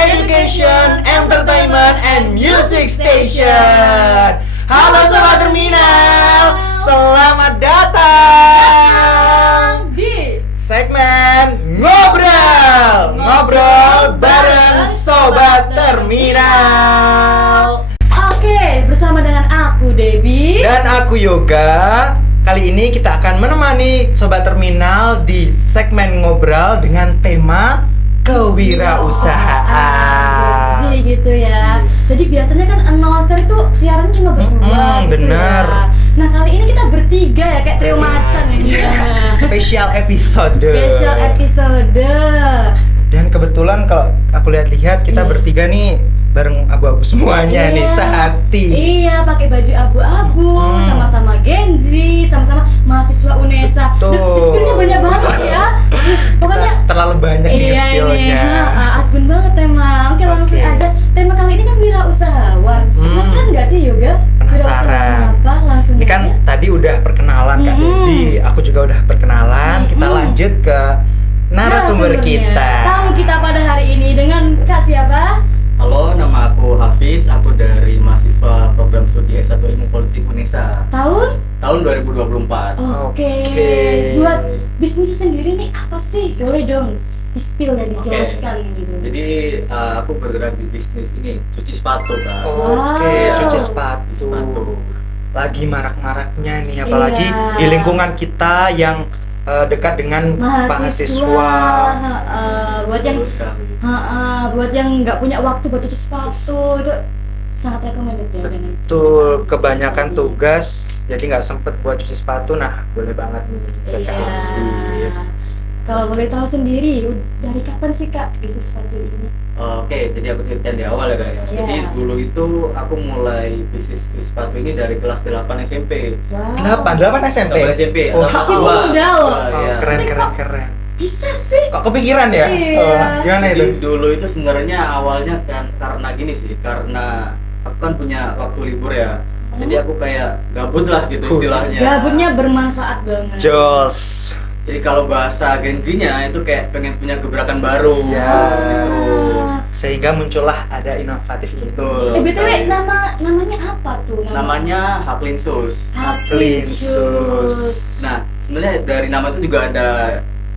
education, entertainment, and music station. Halo Sobat Terminal, selamat datang di segmen Ngobrol bareng Sobat Terminal. Oke, bersama dengan aku Debbie Dan aku Yoga. Kali ini kita akan menemani Sobat Terminal di segmen Ngobrol dengan tema kewirausahaan. Jadi gitu ya. Jadi biasanya kan announcer itu siaran cuma berdua gitu bener. ya. Nah kali ini kita bertiga ya kayak trio macan ya. Spesial episode. Spesial episode. Dan kebetulan kalau aku lihat-lihat kita bertiga nih bareng abu-abu semuanya nih, sehati. Iya, pakai baju abu-abu, sama-sama Gen Z, sama-sama mahasiswa UNESA. Betul. Skillnya banyak banget ya. Pokoknya terlalu banyak nih skillnya. asbun banget tema. Oke, langsung aja. Tema kali ini kan wirausahawan. Penasaran nggak sih Yoga? Penasaran. Wirausahawan apa? Langsung Ini kan aja. tadi udah perkenalan Kak Debbie, aku juga udah perkenalan. Kita lanjut ke narasumber kita. Tamu kita pada hari ini dengan Kak siapa? Halo, nama aku Hafiz, aku dari mahasiswa program studi S1 Ilmu Politik UNESA Tahun? tahun 2024. Oke. Oke. Buat bisnisnya sendiri nih apa sih? Boleh dong di-spill dan dijelaskan gitu. Jadi aku bergerak di bisnis ini, cuci sepatu kan. Oke, Wow. cuci Cuci sepatu. Lagi marak-maraknya nih, apalagi Iya. di lingkungan kita yang dekat dengan mahasiswa. Buat yang Betul sekali. buat yang nggak punya waktu buat cuci sepatu itu sangat recommended ya dengan Betul, kebanyakan tugas jadi nggak sempet buat cuci sepatu. Nah, boleh banget nih Iya. Kak Hafiz. Kalau boleh tahu sendiri, dari kapan sih Kak bisnis sepatu ini? Oke, jadi aku ceritain di awal ya Kak ya. Iya. Jadi dulu itu aku mulai bisnis cuci sepatu ini dari kelas 8 SMP. Wow. 8 SMP. 8 SMP. Oh, atau masih kelas muda dua. loh. Iya. Keren Tapi keren kok- keren. Bisa sih. Kok kepikiran ya? Iya. Gimana Jadi itu? dulu itu sebenarnya awalnya kan karena gini sih, karena aku kan punya waktu libur ya. Jadi aku kayak gabut lah gitu istilahnya. Gabutnya bermanfaat banget. Jos. Jadi kalau bahasa Gen Z-nya itu kayak pengen punya gebrakan baru. Ya. Gitu. Sehingga muncullah ada inovatif itu. Betul. BTW namanya apa tuh? Namanya Haklinsus. Haklinsus. Nah, sebenarnya dari nama itu juga ada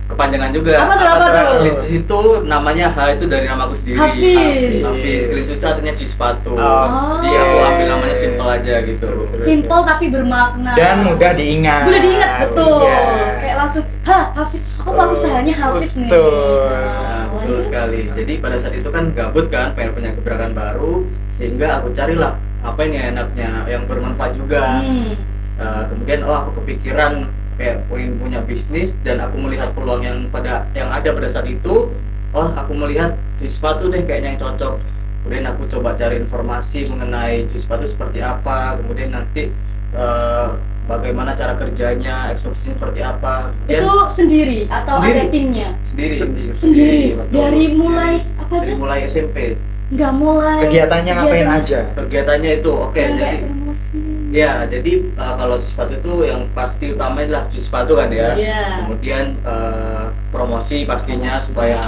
kepanjangan juga. Apa tuh? Haklinsus itu namanya H itu dari namaku sendiri. Hafiz. Hafiz. Haklinsus itu artinya cuci sepatu. Oh. Jadi aku ambil namanya simple aja gitu. Simple tapi bermakna. Dan mudah diingat. Mudah diingat, betul. Iya. Kayak langsung, Hafiz. Oh, Pak usahanya Hafiz nih. Betul. Nah, betul lanjut. sekali. Jadi pada saat itu kan gabut kan, pengen punya gebrakan baru, sehingga aku carilah apa ini enaknya yang bermanfaat juga. Kemudian aku kepikiran kayak pengen punya bisnis dan aku melihat peluang yang ada pada saat itu. Aku melihat cuci sepatu deh kayaknya yang cocok. Kemudian aku coba cari informasi mengenai cuci sepatu seperti apa, kemudian nanti bagaimana cara kerjanya, eksekusinya seperti apa. Kemudian Itu sendiri atau Sendiri. ada timnya? Sendiri. Betul. Dari mulai apa Dari aja? mulai SMP. Nggak mulai. Kegiatannya ngapain aja? Kegiatannya itu oke, Yang jadi kayak promosi. ya jadi kalau cuci sepatu itu yang pasti utamanya adalah cuci sepatu kan ya. Iya. Kemudian promosi pastinya supaya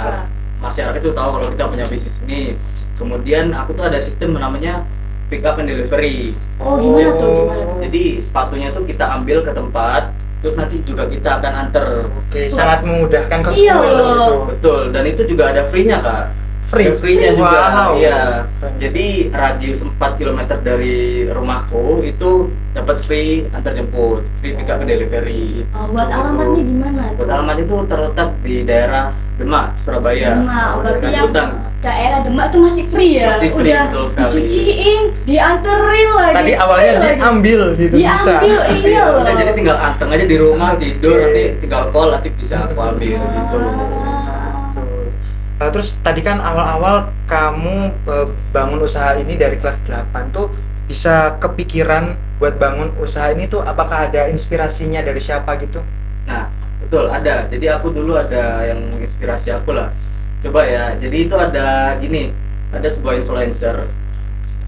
masyarakat itu tahu kalau kita punya bisnis ini. Kemudian aku tuh ada sistem namanya pick up and delivery. Oh, gimana tuh? Jadi sepatunya tuh kita ambil ke tempat, terus nanti juga kita akan anter. Oke, sangat memudahkan Iya konsumen loh. itu. Betul, dan itu juga ada free-nya Kak. Free? Ada free-nya juga. Wow. Iya. Jadi radius 4 km dari rumahku itu dapat free antar jemput, free pick up and delivery. Buat alamatnya di mana tuh? Buat alamat itu terletak di daerah Demak, Surabaya. Demak, berarti yang Hutan. daerah Demak itu masih free ya? Masih free, Udah betul sekali. dicuciin, dianterin lagi. Tadi awalnya free lagi. diambil gitu bisa. Diambil, iya loh. Udah, jadi tinggal anteng aja di rumah, tidur, Oke. nanti tinggal call, nanti bisa aku ambil gitu. Betul. Terus tadi kan awal-awal kamu bangun usaha ini dari kelas 8 tuh bisa kepikiran buat bangun usaha ini tuh apakah ada inspirasinya dari siapa gitu? Nah, betul ada. Jadi aku dulu ada yang menginspirasi aku lah. Coba ya. Jadi itu ada gini, ada sebuah influencer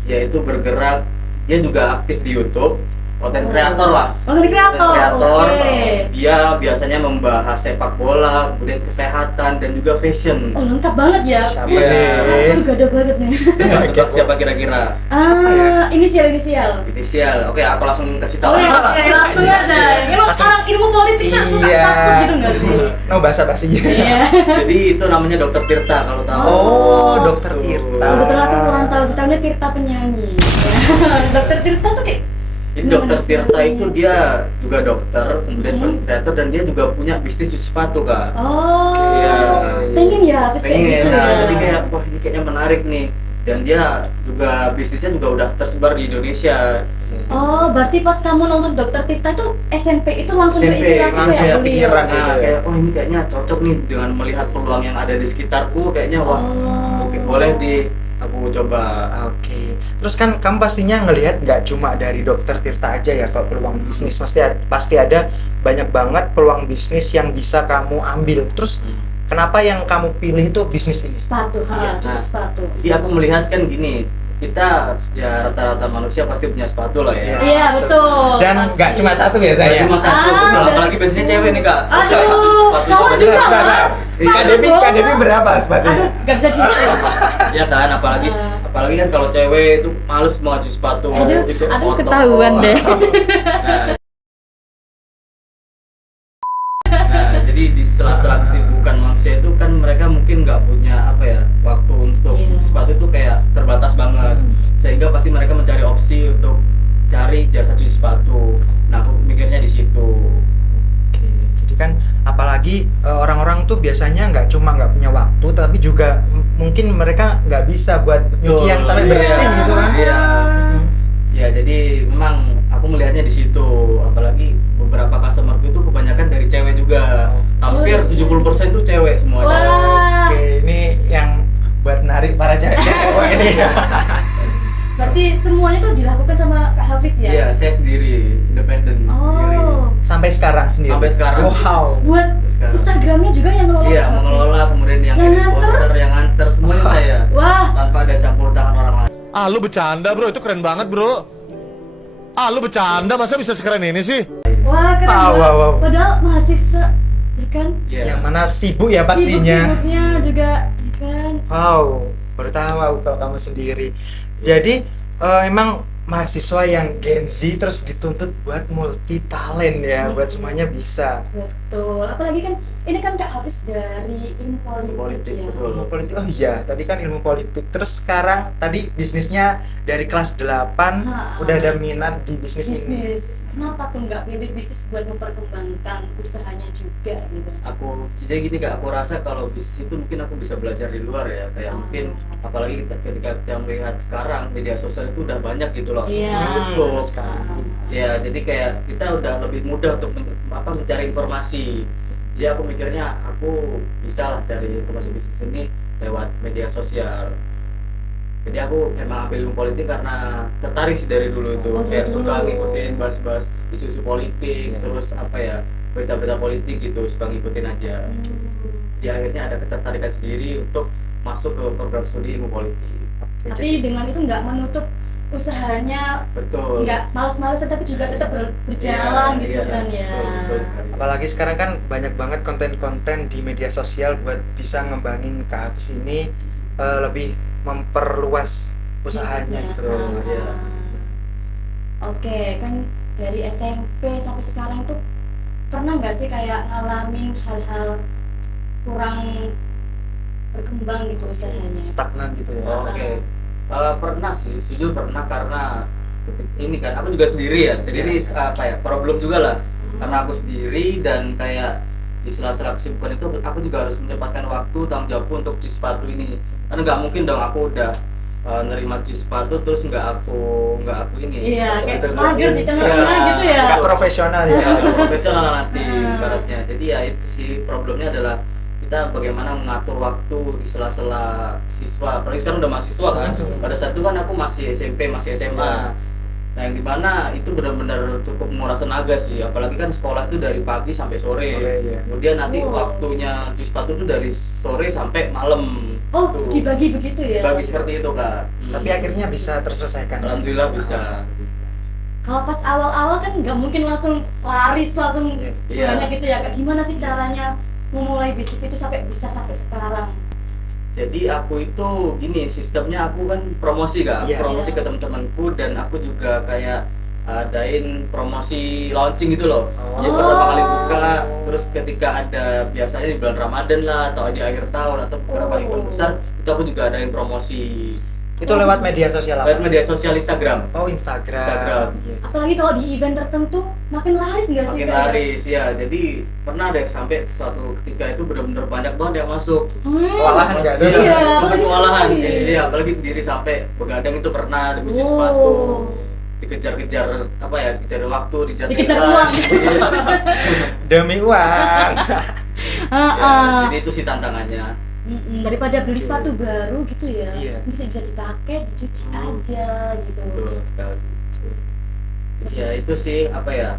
yaitu bergerak, dia juga aktif di YouTube. konten kreator lah. Konten kreator. Oke. Dia biasanya membahas sepak bola, kemudian kesehatan dan juga fashion. Oh, lengkap banget ya. Siapa Iya. nih? Aduh, gada banget nih. Tebak siapa kira-kira? Inisial. Inisial. Oke, aku langsung kasih tahu. Oke, langsung aja. Emang Langsung. orang ilmu politik kan suka Iya. saksep gitu nggak sih? No basa-basinya. Iya. Jadi itu namanya Dokter Tirta kalau tahu. Oh, Dokter Tirta. Oh, betul aku kurang tahu sih, tahunya Tirta penyanyi. Dokter Tirta tuh kayak Jadi gimana Dokter Tirta inspirasinya? itu dia juga dokter, kemudian konten kreator dan dia juga punya bisnis cuci sepatu kak. Oh, Iya. pengen ya, habis kayak Pengen, gitu nah, ya. jadi kayak wah ini kayaknya menarik nih. Dan dia juga bisnisnya juga udah tersebar di Indonesia. Oh, berarti pas kamu nonton Dokter Tirta itu SMP itu langsung SMP, terinspirasi langsung ya kepikiran. beliau? Nah, kayak oh ini kayaknya cocok nih dengan melihat peluang yang ada di sekitarku, kayaknya wah Oh. oke, boleh aku coba. Oke, terus kan kamu pastinya ngelihat nggak cuma dari Dokter Tirta aja ya kalau peluang bisnis pasti ada banyak banget peluang bisnis yang bisa kamu ambil. Terus kenapa yang kamu pilih itu bisnis ini? Sepatu, Iya, cuci nah. sepatu. Jadi aku melihat kan gini, kita ya rata-rata manusia pasti punya sepatu lah ya. Iya, betul. Dan pasti. nggak cuma satu biasanya. Cuma satu, betul. udah Apalagi biasanya cewek nih kak. Aduh, Sepatu cowok banyak. juga Nah, kan? Kak Devi berapa sepatunya? Aduh, nggak bisa dihitung. Ya kan, apalagi kan kalau cewek itu males mau cuci sepatu. Aduh, Itu aduh kotor. ketahuan deh. Nah, jadi di sela-sela kesibukan manusia itu kan mereka mungkin nggak punya apa ya waktu untuk Iya. cuci sepatu itu kayak terbatas banget, sehingga pasti mereka mencari opsi untuk cari jasa cuci sepatu. Nah, aku mikirnya di situ. Oke, jadi kan apalagi orang-orang tuh biasanya nggak cuma nggak punya waktu, tapi juga mungkin mereka nggak bisa buat nyuci yang sampai Iya. bersih gitu kan? Iya. Ya, jadi memang aku melihatnya di situ. Apalagi beberapa customerku itu kebanyakan dari cewek juga. Hampir 70% tuh cewek semuanya. Wah, Oke, ini yang buat narik para cewek ini. berarti semuanya tuh dilakukan sama Kak Hafiz ya? Iya, saya sendiri, independen sendiri. Oh, Sampai sekarang sendiri. Sampai sekarang. Wow. buat Sekarang. Instagramnya juga yang ngelola Iya, Kak Hafiz? mengelola, kemudian yang Yang edit nganter? poster, yang nganter, semuanya saya. Wah, Tanpa ada campur tangan orang lain. Ah lu bercanda bro, itu keren banget bro. Ah lu bercanda, masa bisa sekeren ini sih? wah keren Wow, banget. wow, wow. Padahal mahasiswa, ya kan? Iya. Yang mana sibuk ya pastinya. Sibuk-sibuknya juga, ya kan? Wow, baru tahu aku kalau kamu sendiri. Jadi emang mahasiswa yang Gen Z terus dituntut buat multi talent ya, buat semuanya bisa. Betul. Apalagi kan ini kan Kak Hafiz dari ilmu politik, Politik, ya. betul. Ilmu politik, oh iya, tadi kan ilmu politik. Terus sekarang tadi bisnisnya dari kelas 8 Ha. udah ada minat di bisnis ini. Bisnis. Kenapa tuh nggak pilih bisnis buat memperkembangkan usahanya juga gitu? Jadi gini kak, aku rasa kalau bisnis itu mungkin aku bisa belajar di luar ya, kayak mungkin apalagi ketika kita melihat sekarang media sosial itu udah banyak gitu loh. Iya. Betul sekali. Ya, jadi kayak kita udah lebih mudah untuk mencari informasi. Jadi aku mikirnya aku bisa lah cari informasi bisnis ini lewat media sosial. Jadi aku emang ambil ilmu politik karena tertarik sih dari dulu itu. Oh, Kayak dari suka dulu. ngikutin bahas-bahas isu-isu politik, Iya. terus apa ya, berita-berita politik gitu, suka ngikutin aja. Di akhirnya ada ketertarikan sendiri untuk masuk ke program studi ilmu politik. Oke, Tapi dengan itu nggak menutup usahanya, Betul. nggak males-malesan tapi juga tetap berjalan Iya, gitu iya, kan ya. betul sekali. apalagi sekarang kan banyak banget konten-konten di media sosial buat bisa ngembangin Kak Hafiz ini lebih memperluas usahanya Bisnisnya. gitu. Iya. Oke, kan dari SMP sampai sekarang tuh pernah nggak sih kayak ngalamin hal-hal kurang berkembang gitu usahanya? Stagnan gitu ya. Oh, oke. Pernah sih, jujur pernah karena ini kan aku juga sendiri ya. Jadi ini apa ya, problem juga lah. Karena aku sendiri dan kayak di sela-sela kesibukan itu aku juga harus menyempatkan waktu tanggung jawabku untuk cuci sepatu ini. Karena nggak mungkin dong aku udah nerima cuci sepatu terus nggak aku ini. Iya, kayak Terus- mager di tengah-tengah Iya. gitu ya. Nggak profesional ya. Ya, profesional nanti Hmm. ibaratnya. Jadi ya itu sih problemnya adalah kita bagaimana mengatur waktu di sela-sela siswa. Apalagi sekarang udah mahasiswa kan. Pada saat itu kan aku masih SMP, masih SMA. Nah, yang dimana itu benar-benar cukup menguras tenaga sih. Apalagi kan sekolah itu dari pagi sampai sore. Sore, ya. Kemudian nanti Oh. waktunya cuci sepatu itu dari sore sampai malam. Oh, Tuh. dibagi begitu ya? Dibagi seperti itu kak. Tapi akhirnya bisa terselesaikan. Alhamdulillah bisa. Kalau pas awal-awal kan nggak mungkin langsung laris langsung Iya. banyak gitu ya. Kak, gimana sih caranya memulai bisnis itu sampai sekarang? Jadi aku itu gini, sistemnya aku kan promosi Kak, aku Iya. promosi ke teman-temanku dan aku juga kayak adain promosi launching gitu loh. Oh. Jadi pertama kali buka, terus ketika ada biasanya di bulan Ramadan lah atau di akhir tahun atau beberapa Oh. event besar, itu aku juga adain promosi Itu lewat media sosial apa? lewat media sosial Instagram. Oh, Instagram. Instagram. Iya. Apalagi kalau di event tertentu makin laris nggak sih Makin Kak? laris ya. Jadi pernah deh sampai suatu ketika itu benar-benar banyak banget yang masuk. Kewalahan nggak ada? Iya, Sampai apalagi kewalahan. sendiri. Jadi apalagi sendiri sampai begadang itu pernah demi Oh. sepatu. Dikejar-kejar apa ya? Dikejar waktu, Dikejar uang. Demi uang. Ya, jadi itu sih tantangannya. Daripada beli sepatu baru gitu ya, Iya. bisa dipakai, dicuci aja gitu. Betul sekali. Ya itu sih apa ya?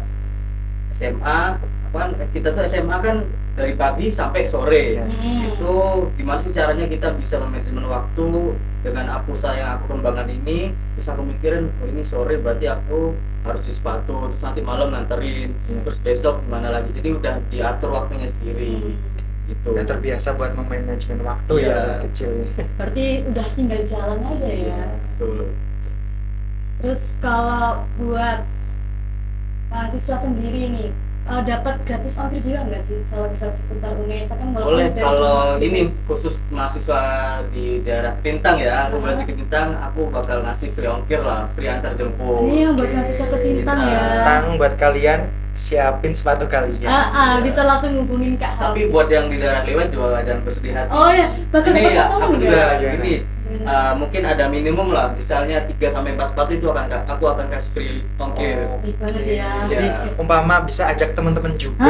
SMA kan kita tuh SMA kan dari pagi sampai sore. Iya. Itu gimana sih caranya kita bisa memanajemen waktu dengan usaha yang aku kembangkan ini? Terus aku mikirin, oh ini sore berarti aku harus di sepatu, terus nanti malam nganterin, Iya. terus besok gimana lagi? Jadi udah diatur waktunya sendiri. Gitu. Udah terbiasa buat memanajemen waktu Iya. ya dari kecil. Berarti udah tinggal jalan aja ya. Betul. Terus kalau buat mahasiswa sendiri nih, dapat gratis ongkir juga nggak sih? Kalau misal seputar UNESA kan walaupun Boleh dari kalau rumah gitu. ini khusus mahasiswa di daerah Ketintang ya, aku berarti Ketintang, aku bakal ngasih free ongkir lah, free antar jemput. Ini yang buat mahasiswa Ketintang ya. Tentang buat kalian siapin sepatu kalian. Bisa langsung hubungin Kak Hafiz. Tapi buat yang di daerah Liwet juga jangan bersedih hati. Oh ya, bakal Ini dapat ya, potongan aku nggak? juga Gimana? gini, mungkin ada minimum lah, misalnya 3 sampai 4 sepatu itu aku akan kasih free ongkir. Oh, Baik banget oke. ya. Jadi Ya. umpama bisa ajak teman-teman juga.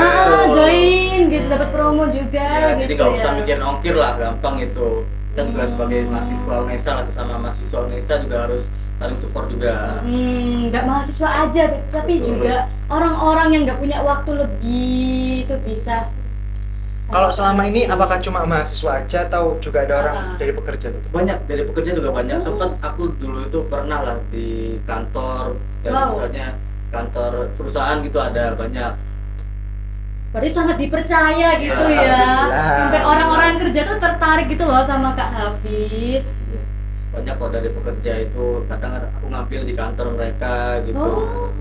Join gitu, dapat promo juga Ya, gitu jadi nggak usah ya. mikirin ongkir lah, gampang itu. Kita juga Hmm. sebagai mahasiswa UNESA lah, sesama mahasiswa UNESA juga harus saling support juga. Nggak mahasiswa aja, tapi Betul. juga orang-orang yang nggak punya waktu lebih itu bisa. Kalau selama ini apakah cuma mahasiswa aja atau juga ada orang dari pekerja tuh? Banyak dari pekerja juga banyak. Oh. Sempat aku dulu itu pernah lah di kantor, dan Wow. misalnya kantor perusahaan gitu ada banyak. Berarti sangat dipercaya gitu ya. Alhamdulillah. Sampai orang-orang yang kerja tuh tertarik gitu loh sama Kak Hafiz. Banyak kok dari pekerja itu, kadang aku ngambil di kantor mereka gitu. Oh,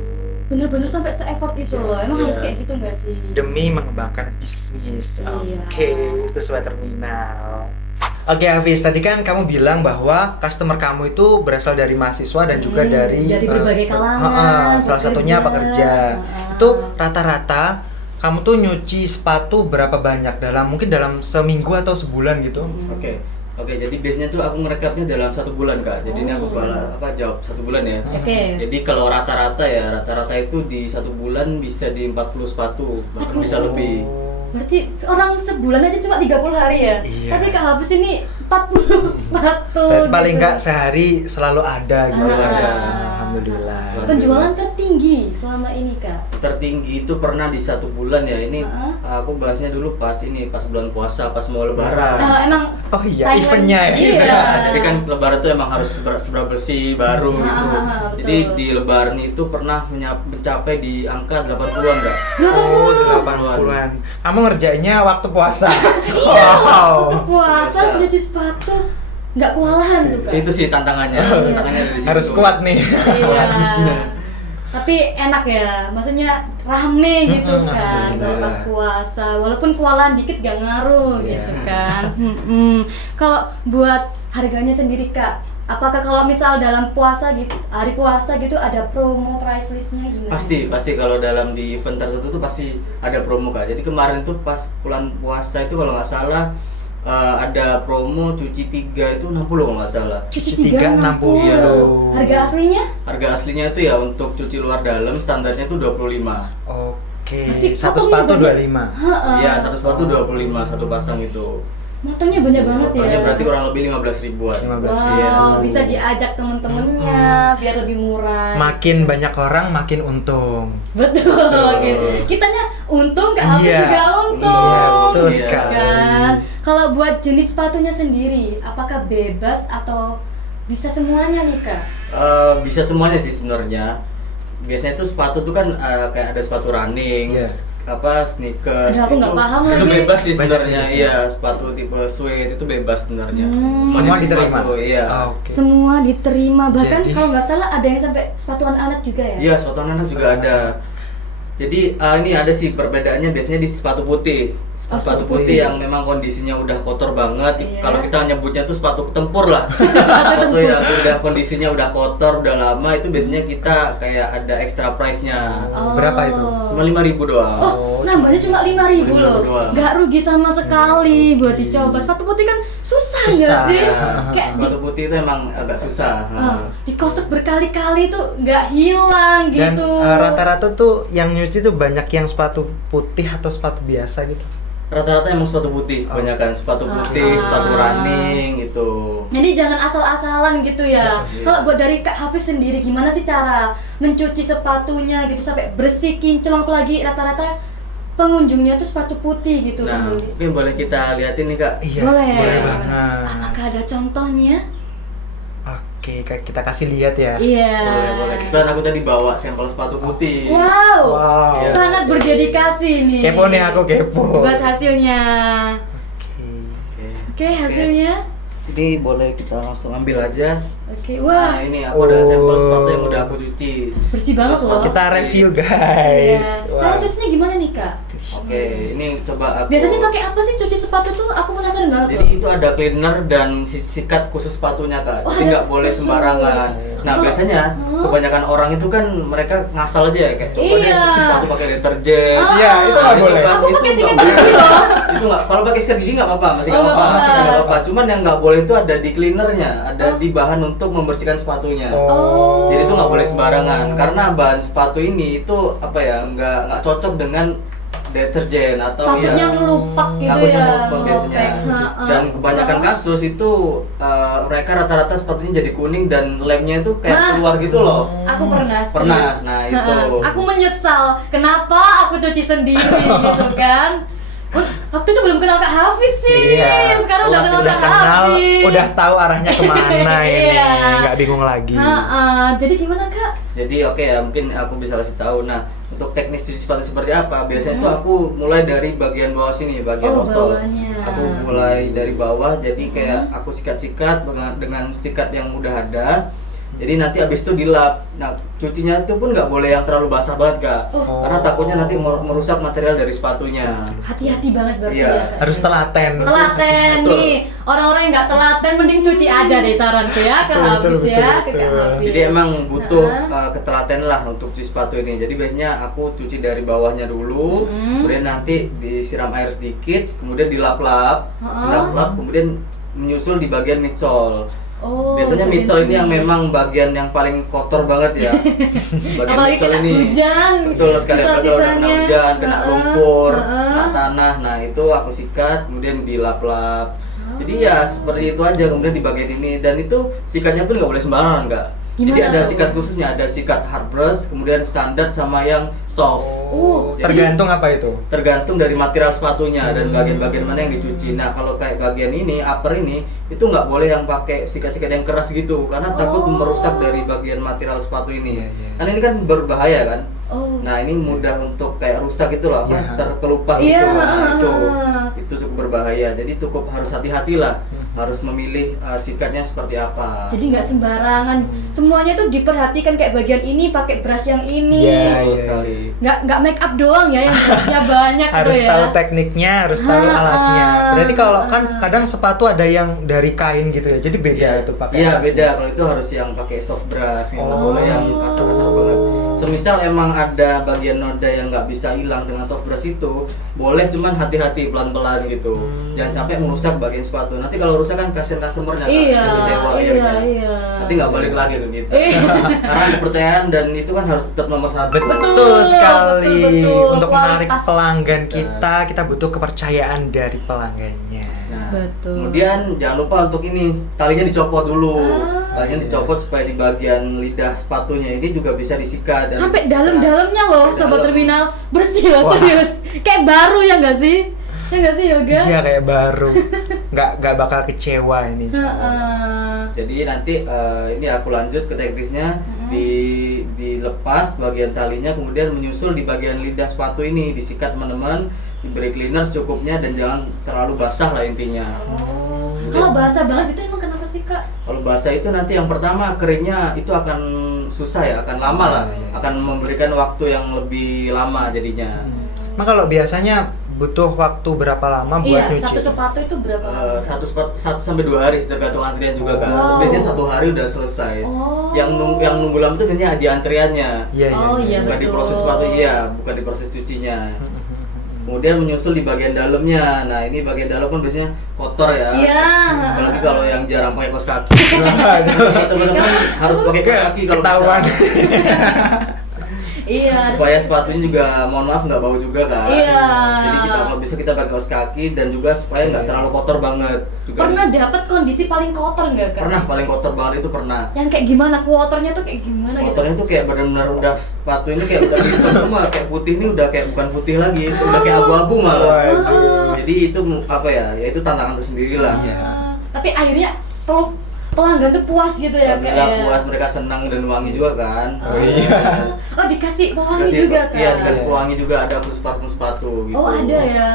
bener-bener sampai se-effort itu loh. Emang Iya. harus kayak gitu nggak sih? Demi mengembangkan bisnis. Iya. Oke, itu sesuai terminal. Oke Hafiz, tadi kan kamu bilang bahwa customer kamu itu berasal dari mahasiswa dan juga dari berbagai kalangan, salah satunya pekerja. Heeh. Itu rata-rata kamu tuh nyuci sepatu berapa banyak mungkin dalam seminggu atau sebulan gitu? Oke, jadi biasanya tuh aku ngerekapnya dalam 1 bulan Kak. Jadi ini aku jawab 1 bulan ya. Oke. Jadi kalau rata-rata itu di 1 bulan bisa di 40 sepatu, bahkan 40 bisa lebih. Berarti orang sebulan aja cuma 30 hari ya? Iya. Tapi Kak Hafiz ini 40 sepatu Dan paling gitu. nggak sehari selalu ada gitu. Ada. Alhamdulillah. Penjualan tertinggi selama ini Kak? Tertinggi itu pernah di 1 bulan ya. Ini aku bahasnya dulu pas bulan puasa, pas mau lebaran. Emang Oh iya, timeline- eventnya ya. Iya. Jadi kan lebaran tuh emang harus seberapa bersih baru gitu. betul. Jadi di lebaran itu pernah mencapai di angka 80-an enggak? Oh, 80. 80-an. Kamu ngerjainnya waktu puasa. Iya, Wow. waktu puasa Biasa. cuci sepatu nggak kewalahan tuh Kak? Itu sih tantangannya. Tantangannya di situ. Harus kuat nih. Iya. Tapi enak ya, maksudnya rame gitu Mm-mm, kan kalau alhamdulillah. pas puasa, walaupun kewalahan dikit gak ngaruh Iya. gitu kan. Kalau buat harganya sendiri Kak, apakah kalau misal dalam puasa gitu, hari puasa gitu ada promo price listnya gimana? Pasti kalau dalam di event tertentu tuh pasti ada promo Kak. Jadi kemarin tuh pas bulan puasa itu kalau nggak salah ada promo cuci 3 itu 60 kalau nggak salah. Cuci tiga 3 Iya. 60. Harga aslinya? Harga aslinya itu ya untuk cuci luar dalam standarnya itu 25. Oke, Berarti satu potongnya sepatu banyak. 25. Heeh. Iya, satu sepatu 25 satu pasang itu. Motongnya banyak banget ya. Totalnya berarti kurang lebih 15 ribuan. 15 Wow, ribu. bisa diajak temen-temennya biar lebih murah. Makin banyak orang makin untung. Betul. Oke. Kitanya untung, Kak Hafiz Iya. juga untung. Iya, betul Iya. sekali. Kan? Kalau buat jenis sepatunya sendiri, apakah bebas atau bisa semuanya nih Kak? Bisa semuanya sih sebenarnya. biasanya tuh sepatu tuh kan kayak ada sepatu running, Iya. sneakers. Aduh, aku nggak paham itu lagi. bebas sih Banyak sebenarnya. jenisnya. Iya, sepatu tipe suede itu bebas sebenarnya. Semua jenis diterima. sepatu, iya. Oke. Semua diterima, bahkan Jadi- kalau nggak salah ada yang sampai sepatu anak-anak juga ya? Iya, sepatu anak juga ada. Jadi ini ada sih perbedaannya biasanya di sepatu putih. Oh, Sepatu sepatu putih putih. yang memang kondisinya udah kotor banget. Iya. Kalau kita nyebutnya tuh sepatu ketempur lah. Sepatu Sepatu tempur. yang udah kondisinya udah kotor, udah lama itu biasanya kita kayak ada extra price-nya. Oh. Berapa itu? Cuma 5.000 doang. Oh, nambahnya cuma 5.000 loh. 5.000 doang. Nggak rugi sama sekali buat dicoba. Sepatu putih kan susah ya Susah. sih? Nah, Kayak sepatu putih itu emang agak susah. dikosok berkali-kali tuh nggak hilang Dan gitu. rata-rata tuh yang nyuci tuh banyak yang sepatu putih atau sepatu biasa gitu. Rata-rata emang sepatu putih, kebanyakan sepatu putih, sepatu running gitu. Jadi jangan asal-asalan gitu ya. Iya. Kalau buat dari Kak Hafiz sendiri gimana sih cara mencuci sepatunya gitu sampai bersih kinclong, apalagi rata-rata pengunjungnya tuh sepatu putih gitu. Nah, mungkin boleh kita liatin nih Kak. Iya, Boleh. boleh banget. Apakah ada contohnya? Oke, kita kasih lihat ya. Iya. Boleh. Kebetulan aku tadi bawa sampel sepatu putih. Wow. Wow. Iya. Sangat berdedikasi nih. Kepo nih aku kepo. Buat hasilnya. Oke. Oke. Oke, hasilnya. Ini boleh kita langsung ambil aja. Oke, Nah, wah. ini aku ada sampel sepatu yang udah aku cuci. Bersih banget loh. Kita review guys. Iya. Cara cucinya gimana nih, Kak? Oke, ini coba aku. Biasanya pakai apa sih cuci sepatu tuh? Aku penasaran banget Jadi loh. itu ada cleaner dan sikat khusus sepatunya Kak. Oh, Jadi ada nggak boleh khusus. sembarangan. Nah Kalau- biasanya kebanyakan orang itu kan mereka ngasal aja ya kayak coba deh Iya. cuci sepatu pakai deterjen. Ah. Iya, itu nggak boleh. kan, Aku itu pakai nggak sikat boleh. gigi loh. Itu nggak. Kalau pakai sikat gigi nggak apa-apa, masih nggak Oh, apa-apa, nggak masih apa-apa. nggak apa-apa. Cuman yang nggak boleh itu ada di cleanernya, ada di bahan untuk membersihkan sepatunya. Oh. Jadi itu nggak boleh sembarangan karena bahan sepatu ini itu apa ya nggak cocok dengan deterjen atau Takutnya ngelupak gitu takutnya ya. ngelupak biasanya. ngelupek. Ha-ha. Dan kebanyakan kasus itu mereka rata-rata sepatunya jadi kuning dan lemnya itu kayak Nah. keluar gitu loh. Aku pernah sih. Pernah, nah itu. Aku menyesal. Kenapa aku cuci sendiri gitu kan? Waktu itu belum kenal Kak Hafiz sih. Iya. Sekarang udah kenal Kak kenal, Hafiz. udah tahu arahnya kemana ini, Iya. nggak bingung lagi. Jadi gimana Kak? Jadi oke ya mungkin aku bisa kasih tahu. Nah untuk teknis cuci sepatu seperti apa? Biasanya tuh aku mulai dari bagian bawah sini, bagian Oh, outsole. bawahnya. Aku mulai dari bawah, jadi kayak aku sikat-sikat dengan sikat yang udah ada. Jadi nanti abis itu dilap. Nah cucinya itu pun nggak boleh yang terlalu basah banget Kak, Oh. karena takutnya nanti merusak material dari sepatunya. Hati-hati banget berarti Iya. ya Kak. Harus telaten. Telaten Betul. nih. Orang-orang yang nggak telaten mending cuci aja deh saranku ya Kak Betul, Hafiz betul, ya, betul, ke Kak betul. Hafiz. Jadi emang butuh Ha-ha. ketelaten lah untuk cuci sepatu ini. Jadi biasanya aku cuci dari bawahnya dulu, kemudian nanti disiram air sedikit, kemudian dilap-lap, Ha-ha. dilap-lap, kemudian menyusul di bagian midsole. Oh, Biasanya bagian midsole ini sini. yang memang bagian yang paling kotor banget ya. Bagian Apalagi midsole kena hujan. Betul sekali, kalau udah kena Sisa-sisanya. hujan, kena Ha-ha. lumpur, Ha-ha. kena tanah. Nah, itu aku sikat, kemudian dilap-lap. Jadi ya seperti itu aja, kemudian di bagian ini, dan itu sikatnya pun nggak boleh sembarangan nggak. Jadi Gimana ada tuh? sikat khususnya, ada sikat hard brush, kemudian standar sama yang soft. Oh, Tergantung apa itu? Tergantung dari material sepatunya dan bagian-bagian mana yang dicuci. Nah kalau kayak bagian ini, upper ini, itu nggak boleh yang pakai sikat-sikat yang keras gitu, karena takut Oh. merusak dari bagian material sepatu ini. Iya, iya. Kan ini kan berbahaya kan. Oh. Nah ini mudah untuk kayak rusak gitu loh, Iya. terkelupas Iya, gitu. Nah, ah. itu cukup berbahaya. Jadi cukup harus hati-hati lah, harus memilih sikatnya seperti apa. Jadi nggak sembarangan. Semuanya tuh diperhatikan kayak bagian ini pakai brush yang ini. Iya. Betul sekali. Nggak make up doang ya yang brushnya banyak Harus gitu ya. tahu tekniknya, harus tahu Ha, alatnya. Berarti kalau kan ha. kadang sepatu ada yang dari kain gitu ya, jadi beda itu pakai. Iya alatnya. beda. Kalau itu harus yang pakai soft brush, nggak Oh. boleh yang kasar-kasar banget. Semisal emang ada bagian noda yang nggak bisa hilang dengan soft brush itu, boleh, cuman hati-hati pelan-pelan gitu. Jangan sampai merusak bagian sepatu. Nanti kalau rusak kan kasihan customernya Kak, Iya, yang kecewa iya, akhirnya. iya. Nanti nggak balik lagi ke kita. Iya. Karena kepercayaan dan itu kan harus tetap nomor satu. Betul sekali. betul. Untuk menarik Kualitas. pelanggan kita butuh kepercayaan dari pelanggannya. Nah, Betul. kemudian jangan lupa untuk ini, talinya dicopot dulu. Ah. Talinya dicopot supaya di bagian lidah sepatunya ini juga bisa disikat dan Sampai disikat. dalam-dalamnya loh, Sampai sobat dalam. terminal, bersih loh, Wah. serius. Kayak baru ya nggak sih? Ya nggak sih Yoga? Iya kayak baru. nggak bakal kecewa ini. Heeh. Jadi nanti ini aku lanjut ke teknisnya. dilepas bagian talinya, kemudian menyusul di bagian lidah sepatu ini, disikat teman-teman, diberi cleaner secukupnya dan jangan terlalu basah lah intinya. Kalau basah banget itu emang kenapa sih Kak? Kalau basah itu nanti yang pertama keringnya itu akan susah ya, akan lama lah, akan memberikan waktu yang lebih lama jadinya. Emang kalau biasanya butuh waktu berapa lama buat Iya, nyuci? satu sepatu itu berapa lama? 1 sampai 2 hari tergantung antrian juga kan. Wow. Biasanya 1 hari udah selesai. Oh. Yang nunggu lama itu biasanya di antriannya. Iya, iya. Oh, iya. Bukan di betul. proses sepatu, iya, bukan di proses cucinya. Kemudian menyusul di bagian dalamnya. Nah, ini bagian dalam kan biasanya kotor ya. Iya. Apalagi kalau yang jarang pakai kaos kaki. Teman-teman harus pakai kaos kaki kalau Ketahuan. bisa. Iya. Supaya sepatunya juga, mohon maaf, nggak bau juga kan. Iya. Jadi kita kalau bisa kita pakai kaos kaki dan juga supaya nggak terlalu kotor banget. Juga Pernah dapat kondisi paling kotor nggak Kak? pernah paling kotor banget itu pernah. Yang kayak gimana? Kotornya tuh kayak gimana gitu? Kotornya tuh kayak benar-benar udah sepatu ini kayak udah hitam semua, kayak putih ini udah kayak bukan putih lagi, udah kayak abu-abu malah. Waduh. Jadi itu apa ya? Ya itu tantangan tersendiri lah. Tapi akhirnya pelanggan tuh puas gitu ya Kak? Alhamdulillah ya? puas, mereka senang dan wangi juga kan. Oh, iya. Oh dikasih pewangi juga Kak? Iya, dikasih pewangi juga, ada khusus parfum sepatu gitu. Oh ada ya?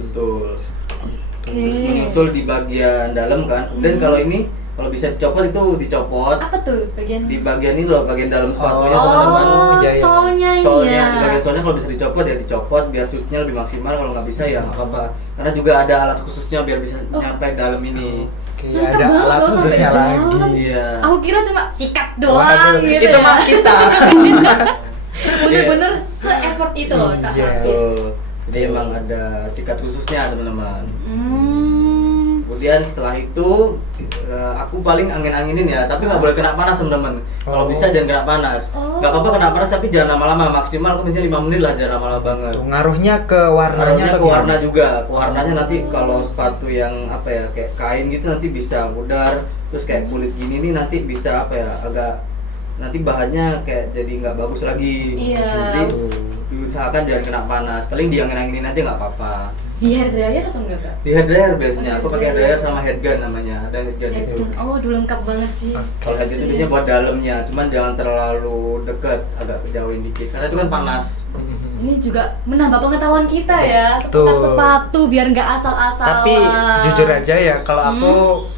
Betul. Oke. Terus menyusul di bagian dalam kan. Kemudian kalau ini kalau bisa dicopot itu dicopot. Apa tuh bagian? Di bagian ini loh, bagian dalam sepatunya Oh, teman-teman. iya, iya. solnya ini Soalnya ya? di bagian soalnya kalau bisa dicopot ya dicopot biar cucinya lebih maksimal, kalau nggak bisa ya nggak apa-apa. Karena juga ada alat khususnya biar bisa nyampe dalam ini. Oke, Mantap ada banget alat loh, khususnya sampai lagi. dalam. Iya. Aku kira cuma sikat doang Waduh, gitu itu ya. mah kita. Bener-bener se-effort itu loh Kak Iya. Hafiz. Jadi emang ada sikat khususnya teman-teman. Hmm. Kemudian setelah itu aku paling angin-anginin ya, tapi nggak boleh kena panas teman-teman. Kalau Oh. bisa jangan kena panas. Oh. Nggak apa-apa kena panas tapi jangan lama-lama, maksimal aku biasanya 5 menit lah, jangan lama-lama banget. Tuh, ngaruhnya ke warnanya Warnanya atau ke warna gimana? juga, ke warnanya nanti kalau sepatu yang apa ya kayak kain gitu nanti bisa pudar, terus kayak kulit gini nih nanti bisa apa ya agak nanti bahannya kayak jadi nggak bagus lagi. Iya. Jadi diusahakan jangan kena panas, paling diangin-anginin aja nggak apa-apa. Di hair dryer atau enggak Kak? Di hair dryer biasanya, aku Hair pakai dryer. dryer sama head gun namanya, ada head gun itu. Headband. Oh, udah lengkap banget sih. Kalau head gun itu biasanya buat dalamnya, cuman jangan terlalu dekat, agak kejauhin dikit, karena itu kan panas. Ini juga menambah pengetahuan kita ya Betul. seputar sepatu biar nggak asal-asalan. Tapi jujur aja ya, kalau aku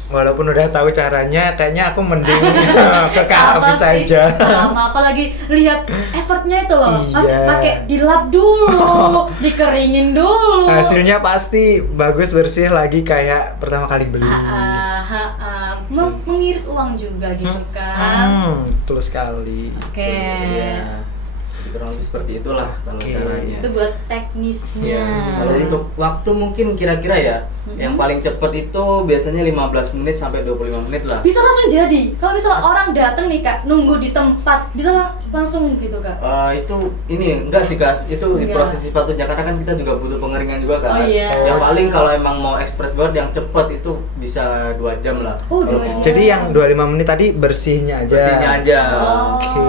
walaupun udah tahu caranya, kayaknya aku mending ke Sama Hafiz sih, saja. sama apalagi lihat effortnya itu loh. Pas Iya. pakai dilap dulu, dikeringin dulu. Hasilnya pasti bagus, bersih lagi kayak pertama kali beli. Mengirit uang juga gitu kan. Betul sekali. Oke. Iya. Jadi kurang lebih seperti itulah kalau Oke. caranya. Itu buat teknisnya. Iya. Kalau untuk waktu mungkin kira-kira ya, yang paling cepet itu biasanya 15 menit sampai 25 menit lah. Bisa langsung jadi. Kalau misalnya orang datang nih Kak, nunggu di tempat, bisa langsung gitu Kak. Itu ini enggak sih Kak, itu di Enggak. proses sepatunya karena kan kita juga butuh pengeringan juga kan. Oh, iya. Yang paling kalau emang mau ekspres banget yang cepet itu bisa 2 jam lah. Oh, Kalau 2 mau- jam. Jadi yang 25 menit tadi bersihnya aja. Bersihnya aja. Oh, Oke.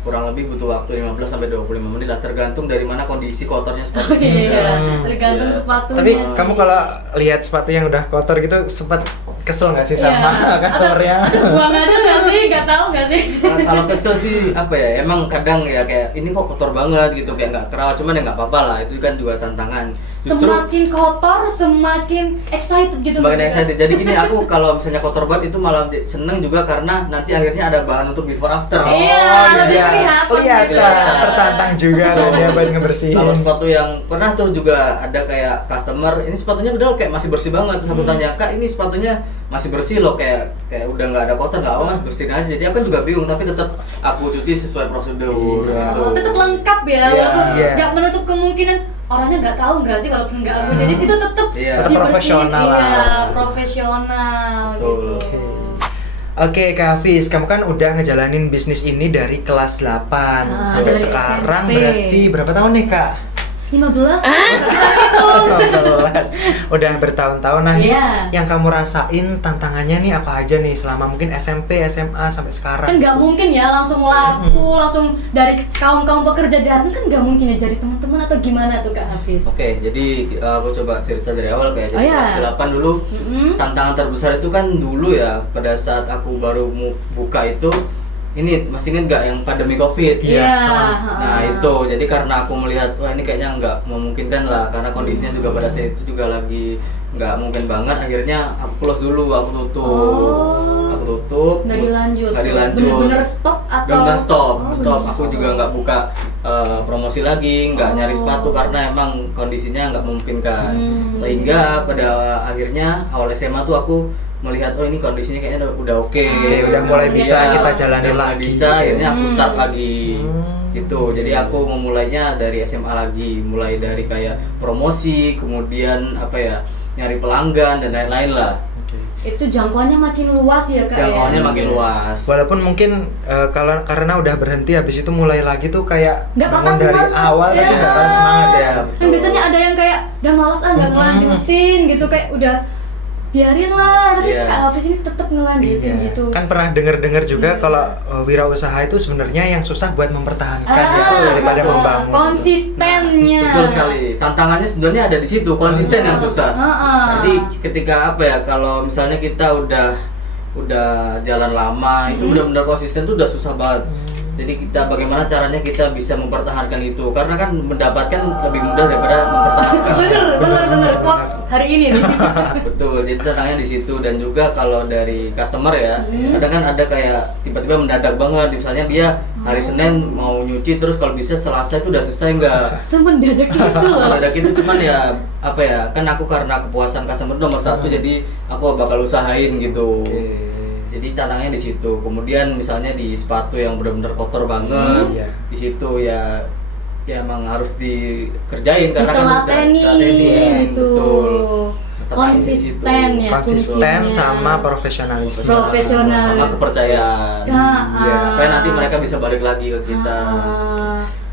Kurang lebih butuh waktu 15 sampai 25 menit lah, tergantung dari mana kondisi kotornya Oh sepatu. iya, Hmm. tergantung Iya. sepatunya. Tapi sih. kamu kalau lihat sepatu yang udah kotor gitu sempat kesel nggak sih sama Iya. customer-nya? buang aja nggak sih? Nggak tahu nggak sih? Kalau kesel sih apa ya, emang kadang ya kayak ini kok kotor banget gitu, kayak nggak kerawat, cuman ya nggak apa-apa lah, itu kan juga tantangan. Justru Semakin kotor, semakin excited gitu. semakin maksudnya. excited. Jadi gini, aku kalau misalnya kotor banget itu malah seneng juga karena nanti akhirnya ada bahan untuk before after. Iya, lebih kelihatan gitu ya. tertantang juga kan ya buat ngebersihin. Kalau sepatu yang pernah tuh juga ada kayak customer, ini sepatunya udah kayak masih bersih banget. Terus aku tanya, Kak ini sepatunya masih bersih loh, kayak udah nggak ada kotor, nggak apa mas, bersihin aja. Jadi aku kan juga bingung, tapi tetap aku cuci sesuai prosedur. Iya. gitu. Oh, tetap lengkap ya, Iya. walaupun Iya. nggak menutup kemungkinan orangnya nggak tahu nggak sih walaupun nggak aku. Jadi itu tetap Iya. Tetap dibersihin. profesional Iya, lah. profesional Betul. gitu. Oke Kak Hafiz, kamu kan udah ngejalanin bisnis ini dari kelas 8 sampai dari sekarang SMP. berarti berapa tahun nih Kak? 15? Nggak bisa hitung. 15. Udah bertahun-tahun. Nah, Iya. yang kamu rasain tantangannya nih apa aja nih selama mungkin SMP, SMA sampai sekarang? Kan nggak mungkin ya langsung laku, langsung dari kaum pekerja datang kan nggak mungkin ya, jadi teman-teman atau gimana tuh Kak Hafiz? Oke, jadi aku coba cerita dari awal kayak Oh, jadi iya. kelas 8 dulu. Mm-mm. Tantangan terbesar itu kan dulu ya pada saat aku baru buka itu ini masih ingat nggak yang pandemi COVID? Iya. Nah itu, jadi karena aku melihat wah ini kayaknya nggak memungkinkan lah, karena kondisinya juga pada saat itu juga lagi nggak mungkin banget. Akhirnya aku close dulu, aku tutup. Nggak dilanjut. Nggak dilanjut. Bener-bener stop atau? Bener stop. bener Aku juga nggak buka promosi lagi, nggak nyari sepatu karena emang kondisinya nggak memungkinkan. Sehingga pada akhirnya awal SMA tuh aku melihat oh ini kondisinya kayaknya udah oke, udah mulai bisa Iya, kita jalani udah mulai lagi. bisa, akhirnya aku start lagi Hmm. gitu. Jadi aku memulainya dari SMA lagi, mulai dari kayak promosi, kemudian apa ya, nyari pelanggan dan lain-lain lah. Itu jangkauannya makin luas ya Kak Jangkauannya ya? makin luas. Walaupun mungkin kalau karena udah berhenti habis itu mulai lagi tuh kayak Nggak patah bangun dari semangat. awal Ya. tapi nggak patah semangat ya. Kan biasanya ada yang kayak udah malas nggak ngelanjutin gitu, kayak udah biarin lah, tapi Iya. Kak Hafiz ini tetap ngelanjutin Iya. gitu. Kan pernah dengar juga Iya. kalau wirausaha itu sebenarnya yang susah buat mempertahankan ya daripada betul. membangun. Konsistennya. Betul sekali. Tantangannya sebenarnya ada di situ, konsisten yang susah. Jadi ketika apa ya, kalau misalnya kita udah jalan lama, itu benar-benar konsisten tuh udah susah banget. Jadi kita bagaimana caranya kita bisa mempertahankan itu, karena kan mendapatkan lebih mudah daripada mempertahankan. bener quotes hari ini nih. Betul, jadi tantangannya di situ. Dan juga kalau dari customer ya, kadang kan ada kayak tiba-tiba mendadak banget, misalnya dia hari Senin mau nyuci, terus kalau bisa Selasa itu udah selesai enggak? Semendadak itu loh. Mendadak itu cuman ya apa ya, kan aku karena kepuasan customer nomor satu, jadi aku bakal usahain gitu. Oke. Jadi tantangannya di situ. Kemudian misalnya di sepatu yang benar-benar kotor banget, Iya. di situ ya emang harus dikerjain karena kan Ditelateni gitu. betul. Konsisten ya Konsisten kuncinya. sama profesionalisme. Profesional. sama kepercayaan. Iya. Supaya nanti mereka bisa balik lagi ke kita.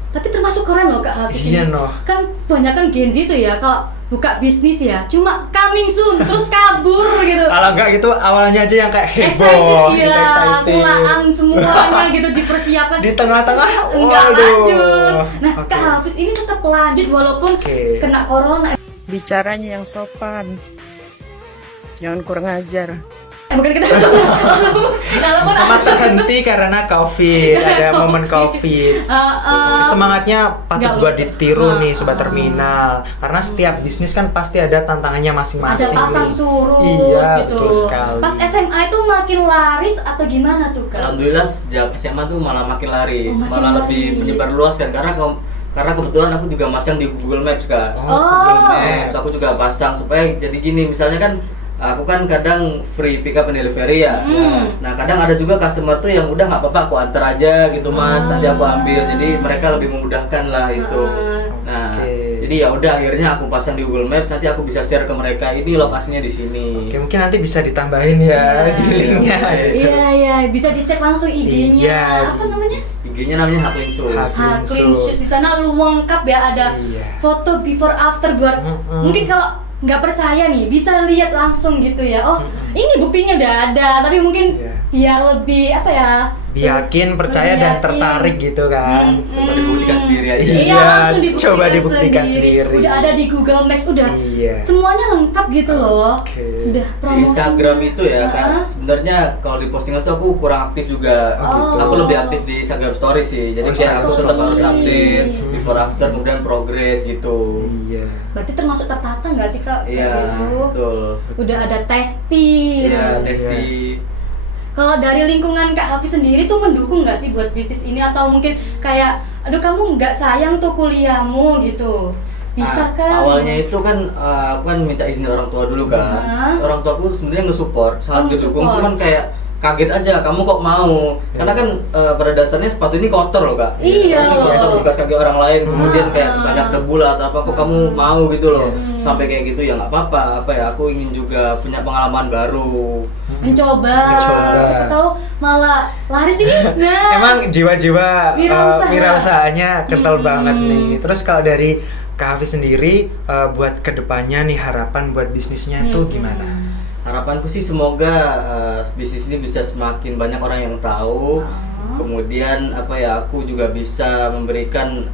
Tapi termasuk keren loh Kak Hafiz Iya, ini. Noh. Kan banyak kan Gen Z itu ya kalau buka bisnis ya cuma coming soon terus kabur gitu. Kalau enggak gitu awalnya aja yang kayak heboh, Excited gitu, iya, excited. kulaan semuanya gitu dipersiapkan. Di tengah-tengah, enggak waduh. lanjut. Nah, Oke. Kak Hafiz ini tetap lanjut walaupun Oke. kena corona. Bicaranya yang sopan, jangan kurang ajar. Bukan kita. Walaupun Sama terhenti karena COVID, ada momen COVID. Semangatnya patut Nggak buat lupa. ditiru nih Sobat Terminal. Karena setiap bisnis kan pasti ada tantangannya ada masing-masing. pasang nih. surut Iya, gitu. betul sekali. Pas SMA itu makin laris atau gimana tuh Kak? Alhamdulillah sejak SMA tuh malah makin laris, Oh, makin malah lebih laris. menyebar luas kan, karena kebetulan aku juga masang di Google Maps kan. Oh. Google Maps aku juga pasang supaya jadi gini, misalnya kan aku kan kadang free pick up and delivery ya. Nah kadang ada juga customer tuh yang udah nggak apa-apa aku antar aja gitu mas, nanti aku ambil. Jadi mereka lebih memudahkan lah itu. Nah Oke. jadi ya udah akhirnya aku pasang di Google Maps, nanti aku bisa share ke mereka ini lokasinya di sini. Oke, mungkin nanti bisa ditambahin ya di linknya. Iya iya, bisa dicek langsung IG-nya. Iya. Apa namanya? IG-nya namanya Haklinsus. Hak- Clean shoes di sana lu lengkap ya, ada Iya. foto before after buat mungkin kalau nggak percaya nih bisa lihat langsung gitu ya. Oh, ini buktinya udah ada, tapi mungkin Iya. biar lebih apa ya? Yakin, percaya Lebih dan yakin. tertarik gitu kan. Coba dibuktikan sendiri aja. Iya, Iya, langsung dibuktikan, coba dibuktikan sendiri. Udah ada di Google Maps, udah Iya. semuanya lengkap gitu loh. Oke. Udah Di promosinya. Instagram itu ya kan Hah? sebenarnya kalau di postingan tuh aku kurang aktif juga. Oh, gitu. Aku lebih aktif di Instagram Stories sih. Jadi Oh, kayak aku Story. tetap harus update before after, kemudian progress gitu. Iya. Berarti termasuk tertata nggak sih Kak? Iya, Kayak gitu. betul. Udah ada testing. Iya, Iya. Testi. Kalau dari lingkungan Kak Hafiz sendiri tuh mendukung nggak sih buat bisnis ini, atau mungkin kayak aduh kamu nggak sayang tuh kuliahmu gitu, bisa kan? Awalnya itu kan aku kan minta izin orang tua dulu kan. Hah? Orang tua aku sebenarnya nge-support, sangat didukung, nge-support. cuman kayak kaget aja kamu kok mau. Karena kan pada dasarnya sepatu ini kotor loh kak. Iya loh. Bekas kaki orang lain, kemudian kayak Ah. banyak debu lah atau apa, kok kamu mau gitu loh. Sampai kayak gitu ya nggak apa-apa. Apa ya, aku ingin juga punya pengalaman baru. Mencoba, Mencoba. siapa tahu malah laris ini. Nah, Emang jiwa-jiwa Wirausaha. wirausahanya kental Mm-mm. banget nih. Terus kalau dari Kak Hafiz sendiri buat kedepannya nih harapan buat bisnisnya tuh gimana? Harapanku sih semoga bisnis ini bisa semakin banyak orang yang tahu. Kemudian apa ya, aku juga bisa memberikan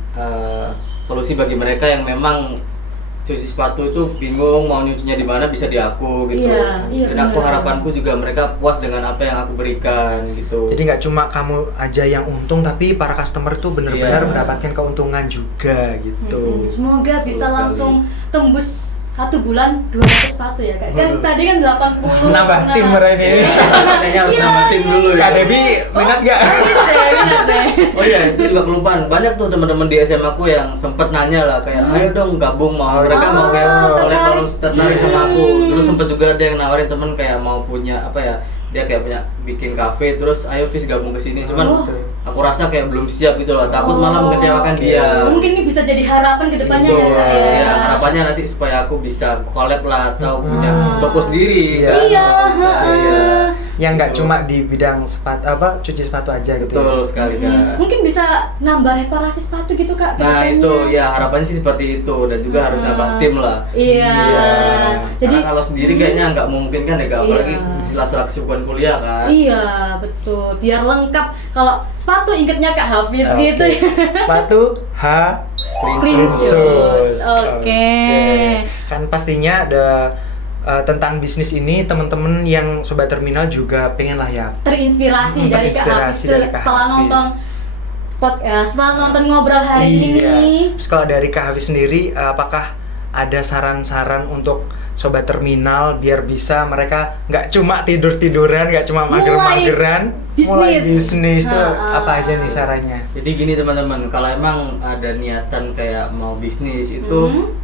solusi bagi mereka yang memang cuci sepatu itu bingung mau nyucinya di mana, bisa di aku gitu. Iya, Dan aku benar. harapanku juga mereka puas dengan apa yang aku berikan gitu. Jadi nggak cuma kamu aja yang untung, tapi para customer tuh benar-benar Iya. mendapatkan keuntungan juga gitu. Semoga bisa Betul langsung tembus 1 bulan 200 sepatu ya Kak. Kan tadi kan 80. Nambah tim ini. Kayaknya harus nambah tim dulu ya. Kak Debi minat nggak? Minat deh. Oh iya, itu juga kelupaan. Banyak tuh teman-teman di SMA aku yang sempet nanya lah kayak, ayo dong gabung, mau mereka mau kayak kalau tertarik sama aku. Dulu sempet juga ada yang nawarin temen kayak mau punya apa ya, dia kayak punya bikin kafe, terus ayo Fis gabung ke sini. Cuman Oh. aku rasa kayak belum siap gitu loh, takut malah mengecewakan dia. Mungkin ini bisa jadi harapan ke depannya Betul, ya Kak ya. ya, harapannya nanti supaya aku bisa collab lah atau punya toko sendiri. Iya. Iya, Bisa, iya. Yang nggak Gitu. cuma di bidang sepatu cuci sepatu aja gitu. Betul sekali Kak. Mungkin bisa nambah reparasi sepatu gitu Kak. ke Nah depannya. itu ya harapannya sih seperti itu, dan juga harus nambah tim lah. Iya. Jadi Jadi kalau sendiri kayaknya nggak memungkinkan ya Kak, apalagi Iya. di sela-sela kesibukan kuliah kan. iya, betul. Biar lengkap. Kalau sepatu ingetnya Kak Hafiz Oke. gitu ya. Sepatu Clean shoes. Oke. Kan pastinya ada tentang bisnis ini teman-teman yang sobat terminal juga pengen lah ya. Terinspirasi dari Kak Hafiz Terinspirasi dari Kak setelah Hafiz. nonton podcast, setelah nonton ngobrol hari ini. Terus kalau dari Kak Hafiz sendiri, apakah ada saran-saran untuk sobat terminal biar bisa mereka nggak cuma tidur-tiduran, nggak cuma mager-mageran, mulai bisnis tuh apa aja nih sarannya? Jadi gini teman-teman, kalau emang ada niatan kayak mau bisnis itu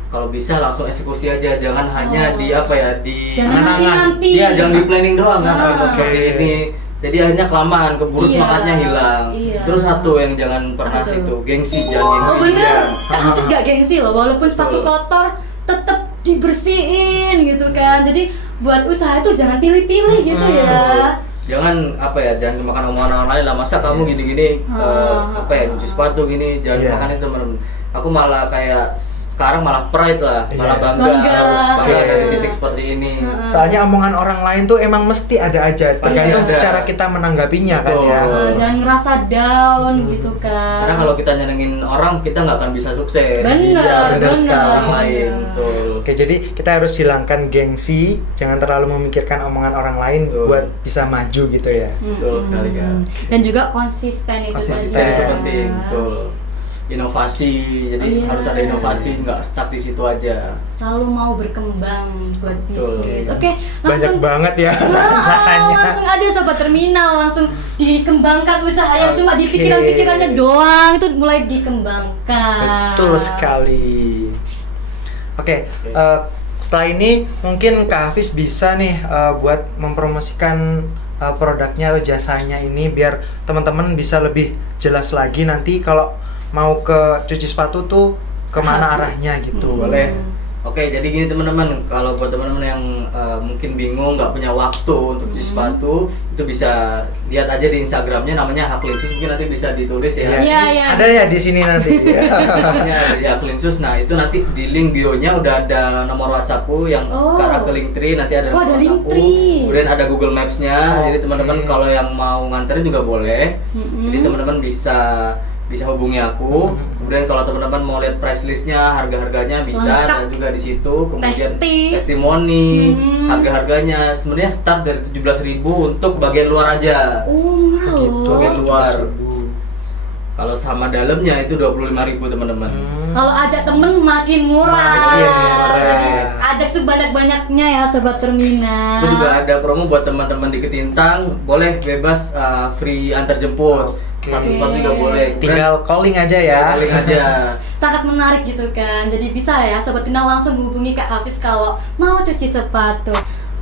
kalau bisa langsung eksekusi aja, jangan hanya di apa ya, di Jangan nanti-nanti. Iya, jangan di planning doang kan, Ah. kalau seperti ini. Jadi akhirnya kelamaan, keburu Iya. semangatnya hilang. Iya. Terus satu yang jangan pernah Apa tuh? itu, gengsi, jangan gengsi. Oh bener, Iya. Kak Hafiz gak gengsi loh, walaupun sepatu Betul. kotor tetap dibersihin gitu kan. Jadi buat usaha itu jangan pilih-pilih gitu ya. Jangan apa ya, jangan makan omongan orang lain lah. Masa kamu gini-gini apa ya, cuci sepatu gini, jangan Iya. makan itu teman. Aku malah kayak sekarang malah pride lah, malah Iya. bangga Bangga. ada di titik seperti ini. Soalnya omongan orang lain tuh emang mesti ada aja, tergantung ada. cara kita menanggapinya kan Betul. ya. Jangan ngerasa down gitu kan. Karena kalau kita nyenengin orang, kita nggak akan bisa sukses. bener, Iya, bener bener, sekali. Orang lain, bener. betul. Oke, jadi kita harus hilangkan gengsi, jangan terlalu memikirkan omongan orang lain Betul. buat bisa maju gitu ya. Betul sekali kan. Dan juga konsisten itu Konsisten tadi Itu ya. penting, betul. Inovasi, jadi Iya. harus ada inovasi, nggak stuck di situ aja. Selalu mau berkembang buat Betul. bisnis. Oke, Banyak langsung banget ya saran-sarannya. langsung aja sobat terminal, langsung dikembangkan usaha yang cuma di Oke. pikiran-pikirannya doang itu mulai dikembangkan. Betul sekali. Oke, setelah ini mungkin Kak Hafiz bisa nih buat mempromosikan produknya atau jasanya ini biar teman-teman bisa lebih jelas lagi nanti kalau mau ke cuci sepatu tuh kemana arahnya gitu. Boleh. Oke, jadi gini teman-teman, kalau buat teman-teman yang mungkin bingung, nggak punya waktu untuk cuci sepatu, itu bisa lihat aja di Instagramnya, namanya Haklinsus, mungkin nanti bisa ditulis ya. Iya, iya. Ada ya di sini nanti. Namanya ada di Haklinsus. Nah itu nanti di link bionya udah ada nomor WhatsAppku yang ke arah ke Linktree, nanti ada Oh, nomor ada WhatsAppku. Linktree. Kemudian ada Google Maps-nya, jadi teman-teman kalau yang mau nganterin juga boleh. Jadi teman-teman bisa hubungi aku. Kemudian kalau teman-teman mau lihat price listnya, harga-harganya bisa, Lengkap. ada juga di situ. Kemudian Testi. testimoni, harga-harganya sebenarnya start dari 17.000 untuk bagian luar aja. Oh, murah Gitu, loh. Bagian luar. Kalau sama dalamnya itu 25.000 teman-teman. Kalau ajak temen makin murah. Makin murah. Jadi ajak sebanyak-banyaknya ya sobat terminal. Itu juga ada promo buat teman-teman di Ketintang, boleh bebas free antar jemput. Oke. Satu sepatu juga boleh. Tinggal calling aja ya. Calling aja. Sangat menarik gitu kan. Jadi bisa ya sobat terminal langsung hubungi Kak Hafiz kalau mau cuci sepatu.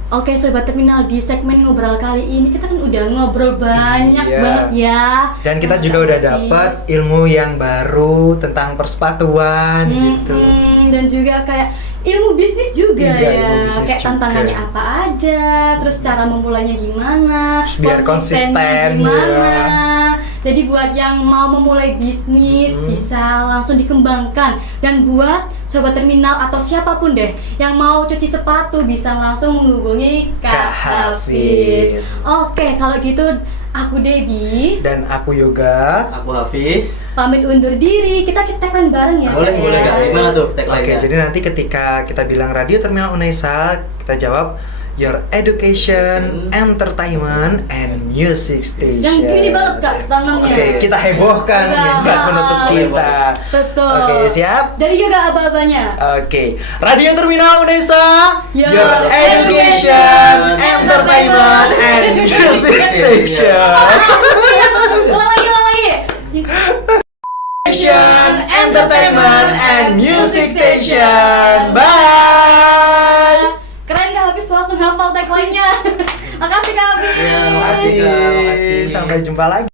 Oke sobat terminal, di segmen ngobrol kali ini kita kan udah ngobrol banyak Iya. banget ya. Dan kita sama juga Kak udah Hafiz. dapat ilmu yang baru tentang persepatuan gitu. Dan juga kayak ilmu bisnis juga Iya, ya, ilmu bisnis kayak juga. tantangannya apa aja, terus cara memulainya gimana, Terus biar konsistennya konsisten, gimana. ya. Jadi buat yang mau memulai bisnis bisa langsung dikembangkan, dan buat sobat terminal atau siapapun deh yang mau cuci sepatu bisa langsung menghubungi Kak Kak Hafiz. Hafiz. Oke, kalau gitu Aku Debbie, Dan aku Yoga. Aku Hafiz. pamit undur diri. Kita tagline bareng ya. Boleh, Kak, boleh ya? Kak. Gimana tuh tagline-nya? Oke, jadi nanti ketika kita bilang Radio Terminal Unesa, kita jawab Your Education, Entertainment, and Music Station. Yang gini banget Kak tangannya. Oke, kita hebohkan Udah. buat menutup kita. Betul. Oke, siap? Dari juga aba-abanya. Oke, Radio Terminal Unesa, Your Education, Entertainment, and Music Station. Ulang lagi. Station, Entertainment, and Music Station. Bye. Keren gak habis langsung hafal tagline-nya. Makasih Kak Hafiz. Ya, makasih, Kak. Makasih. Sampai jumpa lagi.